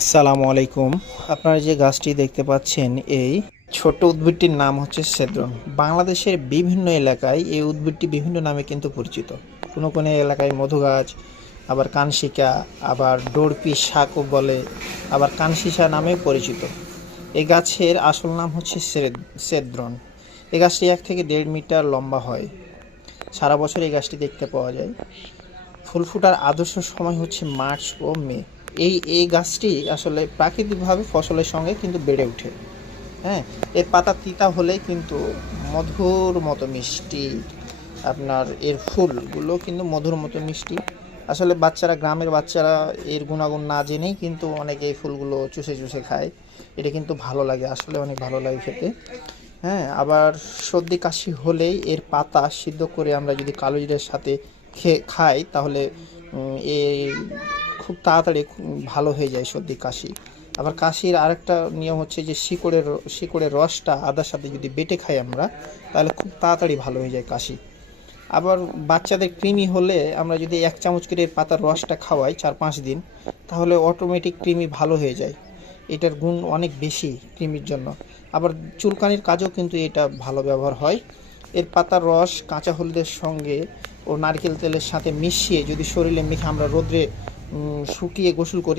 আসসালামু আলাইকুম। আপনারা যে গাছটি দেখতে পাচ্ছেন এই ছোট উদ্ভিদটির নাম হচ্ছে সেদ্রন। বাংলাদেশের বিভিন্ন এলাকায় এই উদ্ভিদটি বিভিন্ন নামে কিন্তু পরিচিত। কোনো কোনো এলাকায় মধু গাছ, আবার কানশিকা, আবার ডোরপি শাকও বলে, আবার কানশিসা নামেও পরিচিত। এই গাছের আসল নাম হচ্ছে সেদ্রন। এই গাছটি 1 থেকে 1.5 মিটার লম্বা হয়। সারা বছর এই গাছটি দেখতে পাওয়া যায়। ফুল ফোটার আদর্শ সময় হচ্ছে মার্চ ও মে। এই গাছটি আসলে প্রাকৃতিকভাবে ফসলের সঙ্গে কিন্তু বেড়ে ওঠে। হ্যাঁ, এর পাতা তিতা হলে কিন্তু মধুর মতো মিষ্টি। আপনার এর ফুলগুলো কিন্তু মধুর মতো মিষ্টি। আসলে গ্রামের বাচ্চারা এর গুণাগুণ না জেনেই কিন্তু অনেকে এই ফুলগুলো চুষে চুষে খায়। এটা কিন্তু ভালো লাগে, আসলে অনেক ভালো লাগে খেতে। হ্যাঁ, আবার সর্দি কাশি হলেই এর পাতা সিদ্ধ করে আমরা যদি কালো জিরার সাথে খাই তাহলে এ খুব তাড়াতাড়ি ভালো হয়ে যায় সর্দি কাশি। আবার কাশির আরেকটা নিয়ম হচ্ছে যে শিকড়ের রসটা আদার সাথে যদি বেটে খাই আমরা, তাহলে খুব তাড়াতাড়ি ভালো হয়ে যায় কাশি। আবার বাচ্চাদের কৃমি হলে আমরা যদি 1 চামচ করে এর পাতার রসটা খাওয়াই 4-5 দিন, তাহলে অটোমেটিক কৃমি ভালো হয়ে যায়। এটার গুণ অনেক বেশি কৃমির জন্য। আবার চুলকানির কাজেও কিন্তু এটা ভালো ব্যবহার হয়। এর পাতার রস কাঁচা হলুদের সঙ্গে ও নারকেল তেলের সাথে মিশিয়ে যদি শরীরে মেখে আমরা রোদ্রে শুকিয়ে গোসল করি,